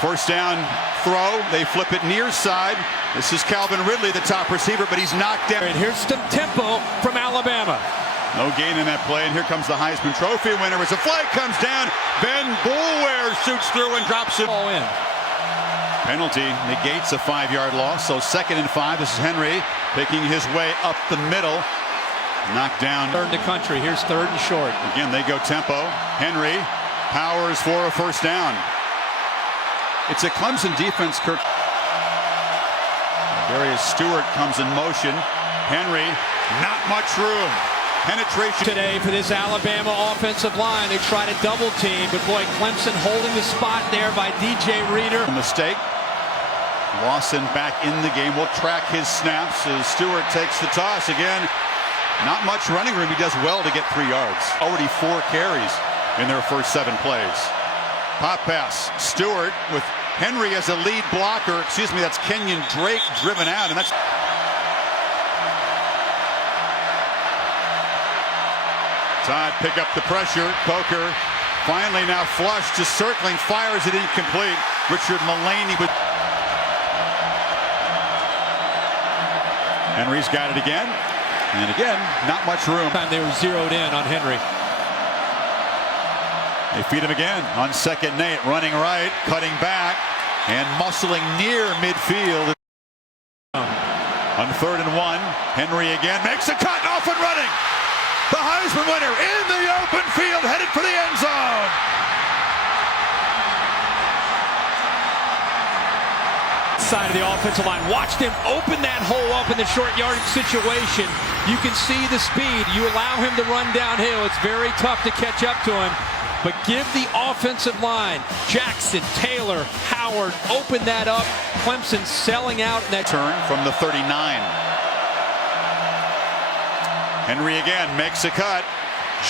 First down throw. They flip it near side. This is Calvin Ridley, the top receiver, but he's knocked down. And here's some tempo from Alabama. No gain in that play, and here comes the Heisman Trophy winner as a flag comes down. Ben Boulware shoots through and drops it. All in. Penalty negates a 5-yard loss, so 2nd and 5. This is Henry picking his way up the middle. Knocked down. Third to country. Here's 3rd and short. Again, they go tempo. Henry powers for a first down. It's a Clemson defense, Kirk. Darius Stewart comes in motion. Henry, not much room. Penetration today for this Alabama offensive line. They try to double team, but boy, Clemson holding the spot there by DJ Reader. Mistake. Lawson back in the game. We'll track his snaps as Stewart takes the toss again. Not much running room. He does well to get 3 yards. Already 4 carries in their first 7 plays. Pop pass. Stewart with Henry as a lead blocker. Excuse me, that's Kenyon Drake driven out, and that's Todd pick up the pressure. Coker finally now flushed, just circling, fires it incomplete. Richard Mullaney with Henry's got it again. And again, not much room. They were zeroed in on Henry. They feed him again on 2nd and 8, running right, cutting back, and muscling near midfield. On 3rd and 1, Henry again makes a cut, off and running. The Heisman winner in the open field, headed for the end zone. Side of the offensive line. Watched him open that hole up in the short yardage situation. You can see the speed. You allow him to run downhill. It's very tough to catch up to him. But give the offensive line, Jackson, Taylor, Howard, open that up. Clemson selling out in that turn from the 39. Henry again makes a cut,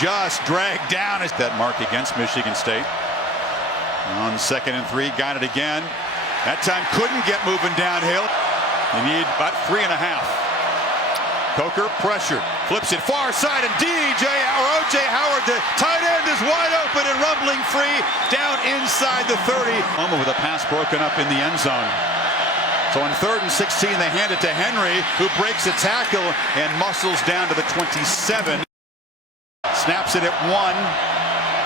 just dragged down as that mark against Michigan State. On 2nd and 3, got it again. That time couldn't get moving downhill. You need about 3.5. Coker pressured, flips it far side, and O.J. Howard, the tight end, is wide open and rumbling free down inside the 30. With a pass broken up in the end zone. So on 3rd and 16, they hand it to Henry, who breaks a tackle and muscles down to the 27. Snaps it at 1,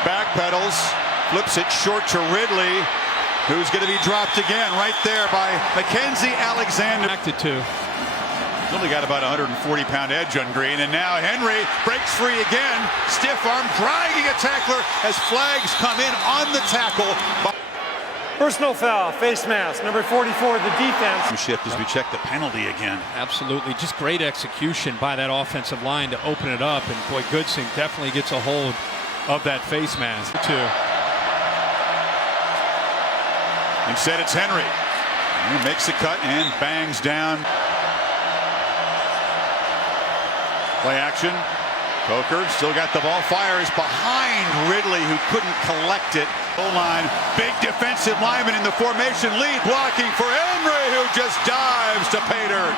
backpedals, flips it short to Ridley, who's going to be dropped again right there by Mackenzie Alexander. Back to 2. Only got about 140-pound edge on Green, and now Henry breaks free again. Stiff arm, dragging a tackler as flags come in on the tackle. Personal foul, face mask, number 44, the defense. Shift as we check the penalty again. Absolutely, just great execution by that offensive line to open it up, and boy, Goodson definitely gets a hold of that face mask too. Instead, it's Henry. He makes a cut and bangs down. Play action. Coker still got the ball, fires behind Ridley, who couldn't collect it. O-line, big defensive lineman in the formation, lead blocking for Henry, who just dives to pay dirt.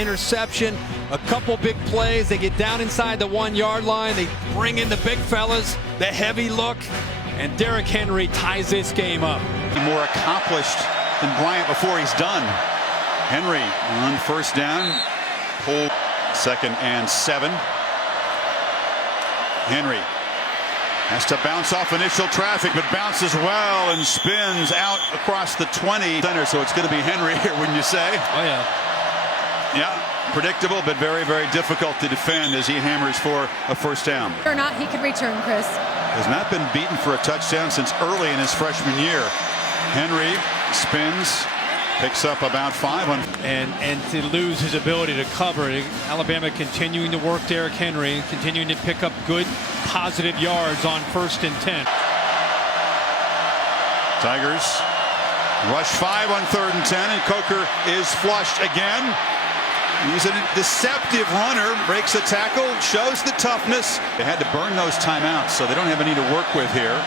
Interception, a couple big plays. They get down inside the 1-yard line. They bring in the big fellas, the heavy look, and Derrick Henry ties this game up. More accomplished than Bryant before he's done. Henry on 1st down. Pull 2nd and 7. Henry has to bounce off initial traffic, but bounces well and spins out across the 20. So it's going to be Henry here, wouldn't you say? Oh, yeah. Yeah, predictable, but very, very difficult to defend as he hammers for a first down. Or not, he could return, Chris. Has not been beaten for a touchdown since early in his freshman year. Henry spins. Picks up about 5 on. And to lose his ability to cover. Alabama continuing to work Derrick Henry, continuing to pick up good, positive yards on 1st and 10. Tigers rush 5 on 3rd and 10, and Coker is flushed again. He's a deceptive runner, breaks a tackle, shows the toughness. They had to burn those timeouts, so they don't have any to work with here.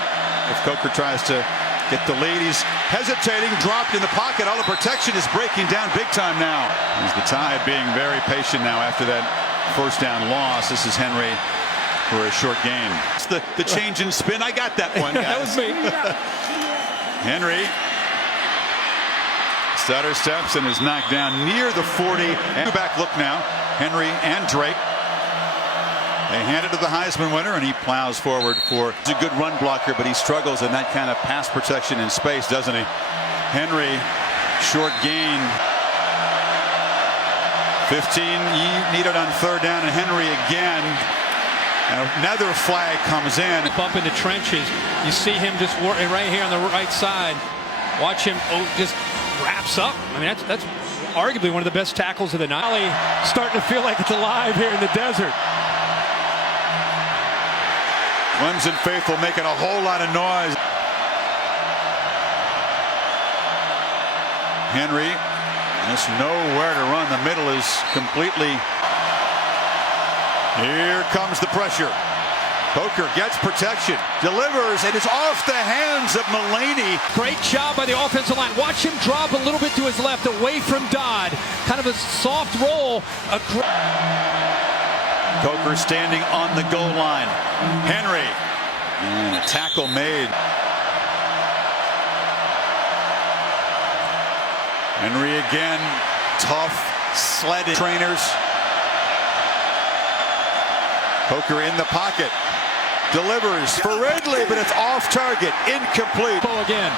If Coker tries to get the lead, he's hesitating, dropped in the pocket. All the protection is breaking down big time now. As the Tide being very patient now after that first down loss. This is Henry for a short gain. It's the change in spin. I got that one, guys. That was me. Henry. Stutter steps and is knocked down near the 40. And back look now. Henry and Drake. They hand it to the Heisman winner, and he plows forward for. He's a good run blocker, but he struggles in that kind of pass protection in space, doesn't he? Henry, short gain. 15 needed on third down, and Henry again. Another flag comes in. Bump in the trenches. You see him just right here on the right side. Watch him just wraps up. I mean, that's arguably one of the best tackles of the night. Starting to feel like it's alive here in the desert. Clemson faithful making a whole lot of noise. Henry just nowhere to run. The middle is completely. Here comes the pressure. Coker gets protection, delivers, and it's off the hands of Mullaney. Great job by the offensive line. Watch him drop a little bit to his left away from Dodd. Kind of a soft roll. Coker standing on the goal line. Henry. And a tackle made. Henry again. Tough sledding trainers. Coker in the pocket. Delivers for Ridley, but it's off target. Incomplete. Again.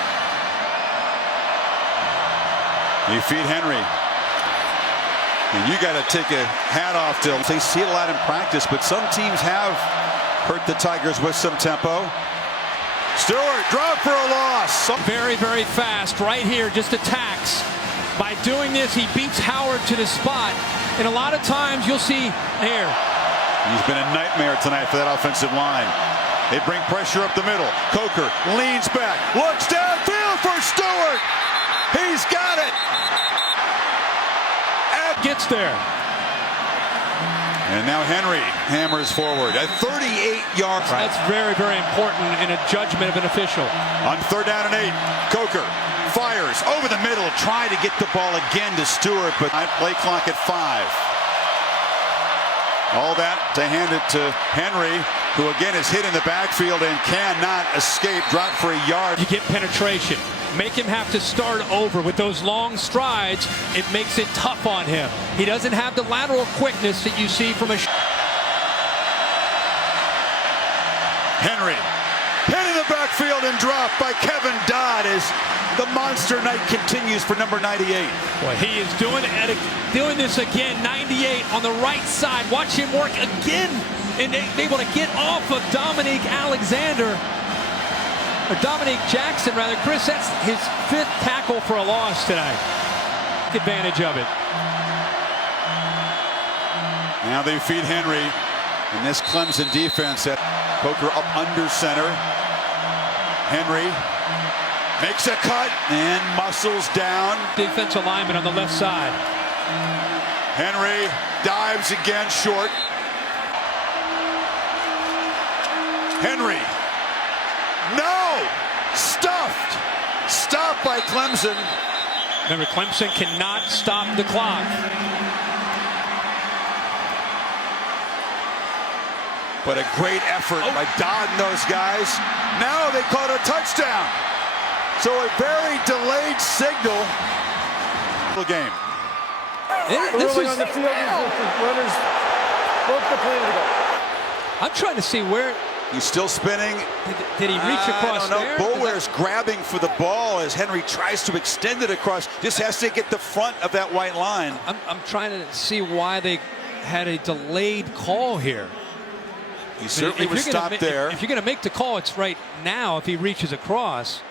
You feed Henry. And you got to take a hat off to. They see it a lot in practice, but some teams have hurt the Tigers with some tempo. Stewart, drop for a loss. Very, very fast. Right here, just attacks. By doing this, he beats Howard to the spot. And a lot of times you'll see here. He's been a nightmare tonight for that offensive line. They bring pressure up the middle. Coker leans back, looks downfield for Stewart. He's got it. Gets there. And now Henry hammers forward at 38-yard. That's very, very important in a judgment of an official. On third down and 8, Coker fires over the middle, trying to get the ball again to Stewart, but play clock at 5. All that to hand it to Henry, who again is hit in the backfield and cannot escape. Drop for a yard. You get penetration. Make him have to start over with those long strides. It makes it tough on him. He doesn't have the lateral quickness that you see from a. Henry hit in the backfield and dropped by Kevin Dodd as the monster night continues for number 98. Well, he is doing this again. 98 on the right side. Watch him work again, and able to get off of Dominique Alexander. Or Dominique Jackson, rather. Chris, that's his 5th tackle for a loss tonight. Take advantage of it. Now they feed Henry in this Clemson defense. Coker up under center. Henry makes a cut and muscles down. Defensive lineman on the left side. Henry dives again short. Henry. No! Stuffed! Stopped by Clemson. Remember, Clemson cannot stop the clock. But a great effort by Dodd and those guys. Now they caught a touchdown. So a very delayed signal. Game. This is on the field, runners broke the play to go. I'm trying to see where. He's still spinning. Did he reach across there? Boulware's grabbing for the ball as Henry tries to extend it across. Just has to get the front of that white line. I'm trying to see why they had a delayed call here. He certainly was stopped there. If you're going to make the call, it's right now if he reaches across.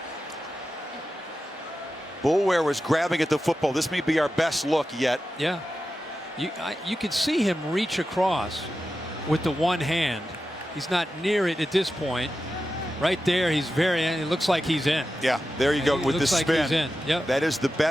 Boulware was grabbing at the football. This may be our best look yet. Yeah. You can see him reach across with the one hand. He's not near it at this point. Right there, it looks like he's in. Yeah, there you go with the spin. Like he's in. Yep. That is the best.